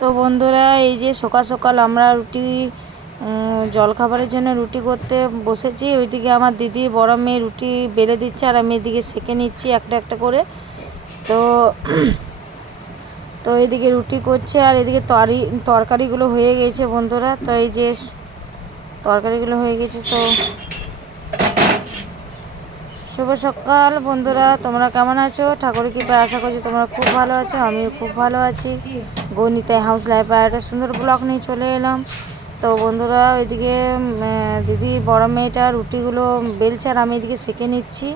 তো বন্ধুরা, এই যে সকাল সকাল আমরা রুটি জলখাবারের জন্য রুটি করতে বসেছি। ওইদিকে আমার দিদি বড় মেয়ে রুটি বেলে দিচ্ছে আর আমি এদিকে সেঁকে নিচ্ছি একটা একটা করে। তো তো এইদিকে রুটি করছে আর এদিকে তরকারিগুলো হয়ে গেছে বন্ধুরা। তো এই যে তরকারিগুলো হয়ে গেছে। তো শুভ সকাল বন্ধুরা, তোমরা কেমন আছো? ঠাকুরের কৃপায় আশা করছি তোমরা খুব ভালো আছো, আমিও খুব ভালো আছি। গণিতায় হাউস লাইফে একটা সুন্দর ব্লগ নিয়ে চলে এলাম। তো বন্ধুরা, ওইদিকে দিদি বড় মেয়েটা রুটিগুলো বেলছে আর আমি এদিকে সেঁকে নিচ্ছি।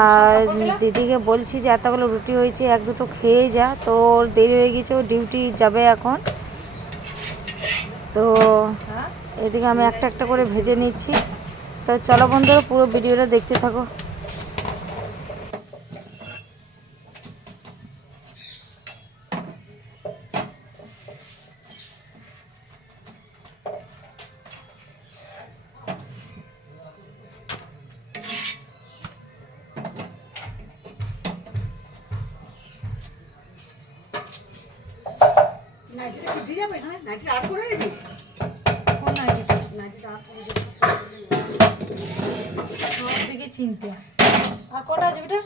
আর দিদিকে বলছি যে এতগুলো রুটি হয়েছে, এক দুটো খেয়ে যা। তো ওর দেরি হয়ে গেছে, ও ডিউটি যাবে এখন। তো এদিকে আমি একটা একটা করে ভেজে নিচ্ছি। তো চলো বন্ধুরা, পুরো ভিডিওটা দেখতে থাকো। চিনতে আর কটা আছে বেটা?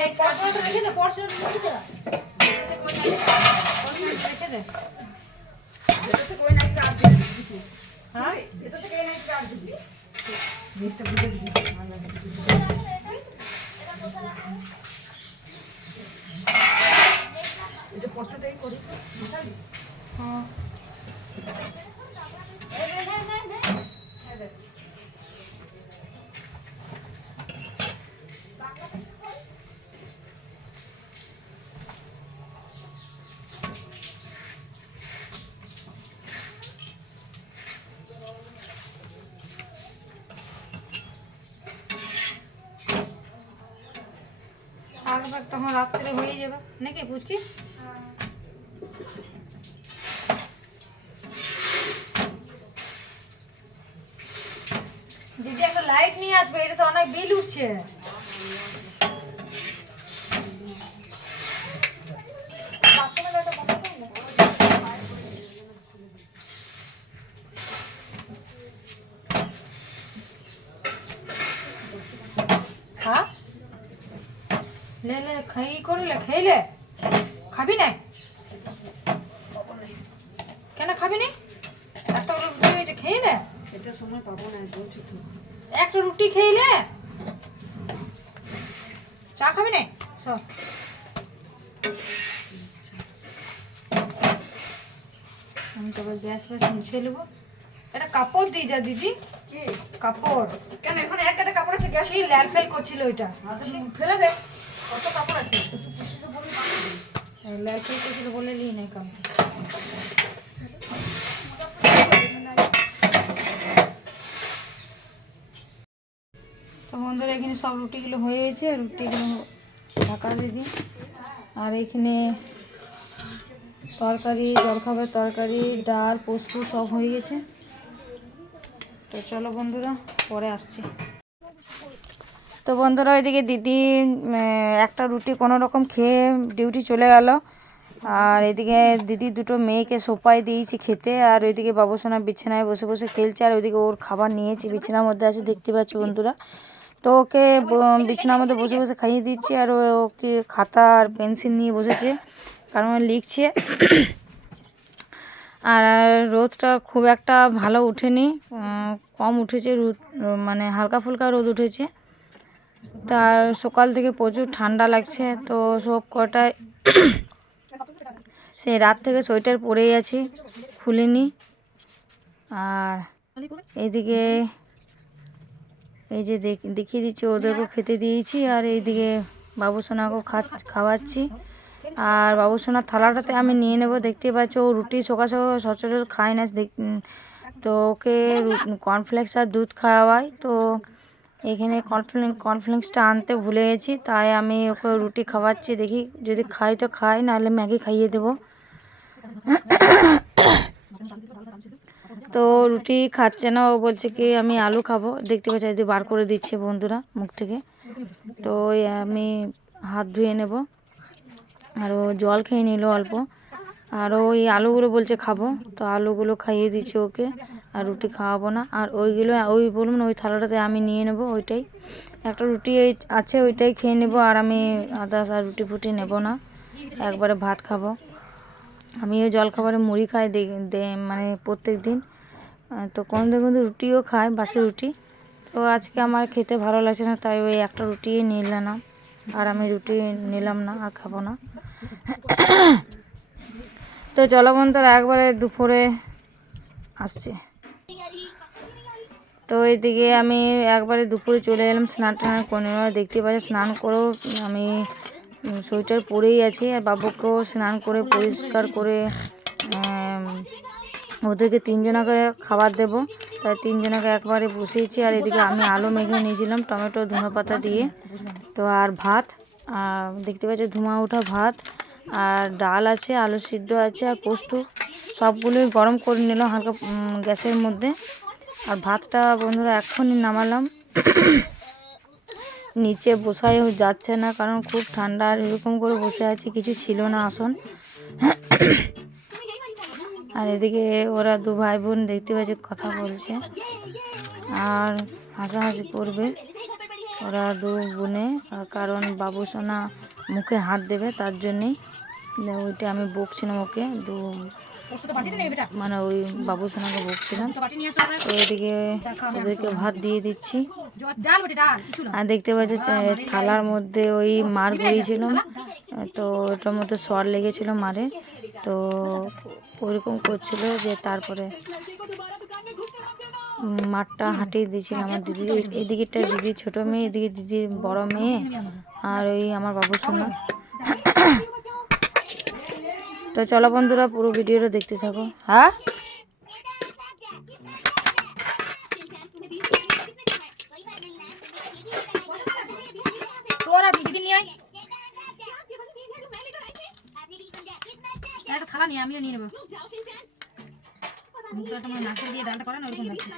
রেখে দে, পড়াশোনাটা রেখে দে, রেখে দে। হ্যাঁ এটা পড়াশোনাটাই করি। হ্যাঁ আগেবার তখন রাত্রে হয়ে যাবে নাকি পুচকি? দিদি একটা লাইট নিয়ে আসবে, এটা তো অনেক বিল উঠছে। হ্যাঁ লে লে খাই করলে খেলে খাবি না? কেন খাবি না? এত রুটি হয়েছে, খেলে এটা সময় পাবো না বলছি তো। একটা রুটি খেলে চা খাবি না? সব আমি তো গ্যাস ফ্যাস মুছে নেবো। একটা কাপড় দিয়ে যা দিদি। কাপড় কেন? এখন এক গাদা কাপড় আছে, গ্যাস ল্যাল ফেল করছিল ওইটা। ফেলে দে, কত কাপড় আছে। ল্যাল ফেল করছিল বলে নিই না কাম। তো বন্ধুরা, এখানে সব রুটিগুলো হয়ে গেছে, রুটিগুলো ঢাকা দিদি। আর এখানে তরকারি, জলখাবার তরকারি, ডাল, পোস্ত সব হয়ে গেছে। তো চলো বন্ধুরা, পরে আসছি। তো বন্ধুরা, ওইদিকে দিদি একটা রুটি কোনো রকম খেয়ে ডিউটি চলে গেল। আর এদিকে দিদি দুটো মেয়েকে সোপায় দিয়েছি খেতে। আর ওইদিকে বাবুসোনা বিছানায় বসে বসে খেলছে। আর ওইদিকে ওর খাবার নিয়েছি, বিছানার মধ্যে আছে, দেখতে পাচ্ছ বন্ধুরা। তো ওকে বিছানার মধ্যে বসে বসে খাইয়ে দিচ্ছি। আর ওকে খাতা আর পেন্সিল নিয়ে বসেছে, কারণ লিখছে। আর রোদটা খুব একটা ভালো উঠেনি, কম উঠেছে রোদ, মানে হালকা ফুলকা রোদ উঠেছে। তার সকাল থেকে প্রচুর ঠান্ডা লাগছে। তো সব কটায় সেই রাত থেকে সোয়েটার পরেই আছি, খুলিনি। আর এইদিকে এই যে দেখিয়ে দিচ্ছি, ওদেরকেও খেতে দিয়েছি। আর এইদিকে বাবুসোনাকেও খাওয়াচ্ছি। আর বাবুসোনার থালাটাতে আমি নিয়ে নেব, দেখতে পাচ্ছ ও রুটি সকাল সকাল সচরাচর খায় না। তো ওকে কর্নফ্লেক্স আর দুধ খাওয়াই। তো এখানে কর্নফ্লেক্সটা আনতে ভুলে গেছি, তাই আমি ওকে রুটি খাওয়াচ্ছি। দেখি যদি খাই তো খাই, নাহলে ম্যাগি খাইয়ে দেবো। তো রুটি খাচ্ছে না, ও বলছে কি আমি আলু খাবো। দেখতে পাচ্ছি যদি বার করে দিচ্ছে বন্ধুরা মুখ থেকে। তো আমি হাত ধুয়ে নেব। আর ও জল খেয়ে নিল অল্প। আর ওই আলুগুলো বলছে খাবো, তো আলুগুলো খাইয়ে দিচ্ছি ওকে, আর রুটি খাওয়াবো না। আর ওইগুলো ওই বলুন ওই থালাটাতে আমি নিয়ে নেব, ওইটাই একটা রুটি আছে ওইটাই খেয়ে নেব। আর আমি আদার্স আর রুটি ফুটি নেব না, একবারে ভাত খাবো। আমি ওই জলখাবারে মুড়ি খাই মানে প্রত্যেক দিন, তো কোনো দিন কিন্তু রুটিও খাই, বাসি রুটি। তো আজকে আমার খেতে ভালো লাগছে না, তাই ওই একটা রুটিই নিলাম, আর আমি রুটি নিলাম না আর খাবো না। তো চলো বন্ধুরা একবারে দুপুরে আসছে। তো এইদিকে আমি একবারে দুপুরে চলে এলাম, স্নান টান করে। দেখতে পাচ্ছি স্নান করেও আমি সোয়েটার পরেই আছি, আর বাবুকেও স্নান করে পরিষ্কার করে ওদেরকে তিনজনকে খাবার দেবো, তাই তিনজনকে একবারে বসিয়েছি। আর এদিকে আমি আলু মেখে নিয়েছিলাম টমেটো ধনেপাতা দিয়ে, তো আর ভাত, আর দেখতে পাচ্ছি ধোঁয়া ওঠা ভাত, আর ডাল আছে, আলু সিদ্ধ আছে, আর পোস্ত, সবগুলোই গরম করে নিলাম হালকা গ্যাসের মধ্যে। আর ভাতটা বন্ধুরা এখনই নামালাম, নিচে বসাই যাচ্ছে না, কারণ খুব ঠান্ডা, আর এরকম করে বসে আছি, কিছু ছিল না আসন। আর এদিকে ওরা দু ভাই বোন দেখতে পাচ্ছি কথা বলছে আর হাসাহাসি করবে ওরা দু বোনে, কারণ বাবু সোনা মুখে হাত দেবে, তার জন্যেই ওইটা আমি বকছিলাম ওকে, মানে ওই বাবু সোনাকে বকছিলাম। তো এদিকে ওদেরকে ভাত দিয়ে দিচ্ছি। আর দেখতে পাচ্ছি থালার মধ্যে ওই মার গড়িয়েছিলাম, তো ওটার মধ্যে সর লেগেছিল মারে, তো ওইরকম করছিল যে তারপরে মাঠটা হাঁটিয়ে দিয়েছিল আমার দিদি। এদিকেটা দিদি ছোট মেয়ে, এদিকে দিদির বড় মেয়ে, আর ওই আমার বাবু সোনা। তো চলো বন্ধুরা পুরো ভিডিওটা দেখতে থাকো। হ্যাঁ তোর আর দিদি নিয়ে আয় একটা থালা নিয়ে, আমিও নিয়ে নেবো। মুখটা আমার নাকে দিয়ে ডালটা করে না, ওরকম লাগছে।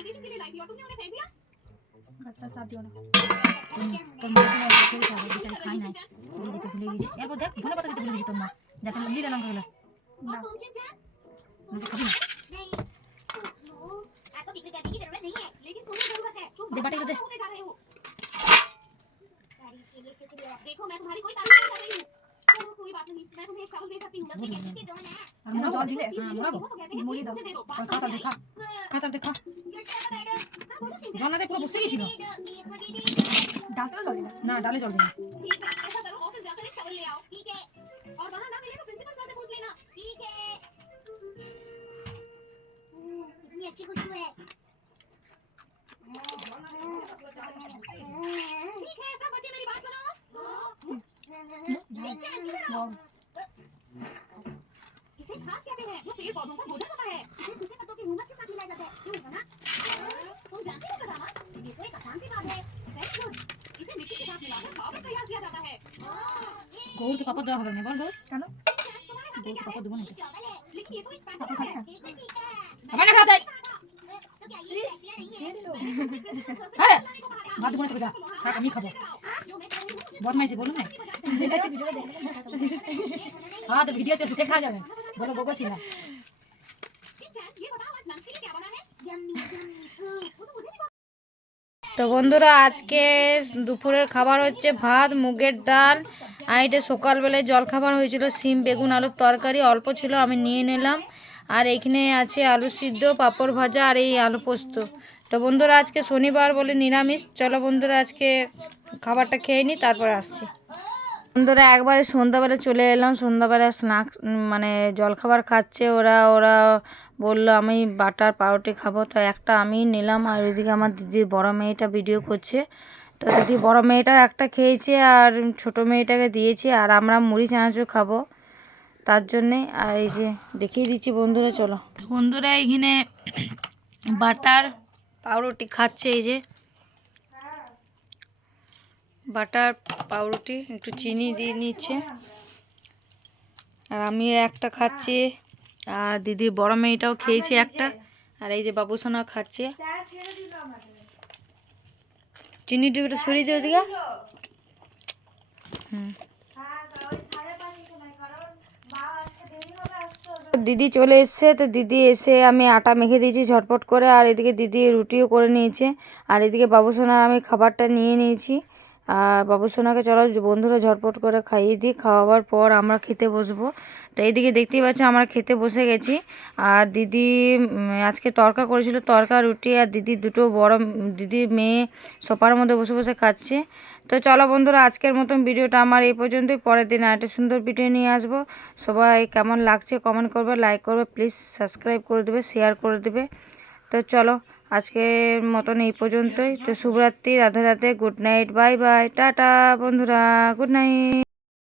তোর মা খাই নাই, ভুলে গেছি। এরপর দেখ ধনে পাতা দিতে ভুলে গেছি তোর মা, দেখেন লিলা লঙ্কা গুলো জল দিলে জল না পুরো বসে গেছিল না, ডালে জল দিলে। इसे घास कहते हैं जो पेड़ पौधों का भोजन होता है। इसे सूखे पत्तों की मूंगत के साथ मिलाया जाता है, क्यों ना? तुम जानते हो बताना? ये तो एक आसान सी बात है। फ्रेश फूड इसे मिट्टी के साथ मिलाकर पाउडर तैयार किया जाता है। गौर के पापा देওয়া হবে না বল গৌর কেন গৌর के पापा দেব না लेकिन ये तो स्पेशल है। হবে না খাতে হ্যাঁ ভাত দেব না তোকে, যা খা, আমি খাবো। বদমাইশি বলো না, हाँ तो वीडियो चल देखा जाए, बोलो गोगो छिला। তো বন্ধুরা আজকে দুপুরের খাবার হচ্ছে ভাত, মুগের ডাল, আর এটা সকালবেলায় জলখাবার হয়েছিল সিম বেগুন আলুর তরকারি, অল্প ছিল আমি নিয়ে নিলাম। আর এখানে আছে আলু সিদ্ধ, পাঁপড় ভাজা, আর এই আলু পোস্ত। তো বন্ধুরা আজকে শনিবার বলে নিরামিষ। চলো বন্ধুরা আজকে খাবারটা খেয়ে নিই, তারপরে আসছি। বন্ধুরা একবারে সন্ধ্যাবেলা চলে এলাম, সন্ধ্যাবেলা স্ন্যাক্স মানে জলখাবার খাচ্ছে ওরা। বললো আমি বাটার পাউরুটি খাবো, তো একটা আমি নিলাম। আর ওইদিকে আমার দিদির বড় মেয়েটা ভিডিও করছে, তো দিদির বড় মেয়েটাও একটা খেয়েছে, আর ছোট মেয়েটাকে দিয়েছি। আর আমরা মুড়ি চানাচুর খাবো তার জন্যে। আর এই যে দেখিয়ে দিচ্ছি বন্ধুরা, চলো বন্ধুরা এইখানে বাটার পাউরুটি খাচ্ছে, এই যে বাটার পাউরুটি একটু চিনি দিয়ে নিচ্ছে, আর আমি একটা খাচ্ছি, আর দিদির বড় মেয়েটাও খেয়েছে একটা, আর এই যে বাবুসোনা খাচ্ছে। চিনি দিয়ে একটু সরিয়ে দিয়ে দিকে। দিদি চলে এসছে, তো দিদি এসে আমি আটা মেখে দিয়েছি ঝটপট করে, আর এদিকে দিদি রুটিও করে নিয়েছে, আর এদিকে বাবুসোনার আমি খাবারটা নিয়ে নিয়েছি। আর বাবুসোনাকে চলো বন্ধুরা ঝটপট করে খাইয়ে দিই, খাওয়াবার পর আমরা খেতে বসবো। তো এইদিকে দেখতেই পাচ্ছ আমরা খেতে বসে গেছি। আর দিদি আজকে তড়কা করেছিল, তড়কা রুটি, আর দিদি দুটো বড় দিদি মেয়ে সোফার মধ্যে বসে বসে খাচ্ছে। তো চলো বন্ধুরা, আজকের মতন ভিডিওটা আমার এই পর্যন্তই। পরের দিন একটা সুন্দর ভিডিও নিয়ে আসবো। সবাই কেমন লাগছে কমেন্ট করবে, লাইক করবে, প্লিজ সাবস্ক্রাইব করে দেবে, শেয়ার করে দেবে। তো চলো আজকের মতন এই পর্যন্তই। তো শুভরাত্রি, Radhe Radhe, good night, bye bye, tata বন্ধুরা, গুড নাইট।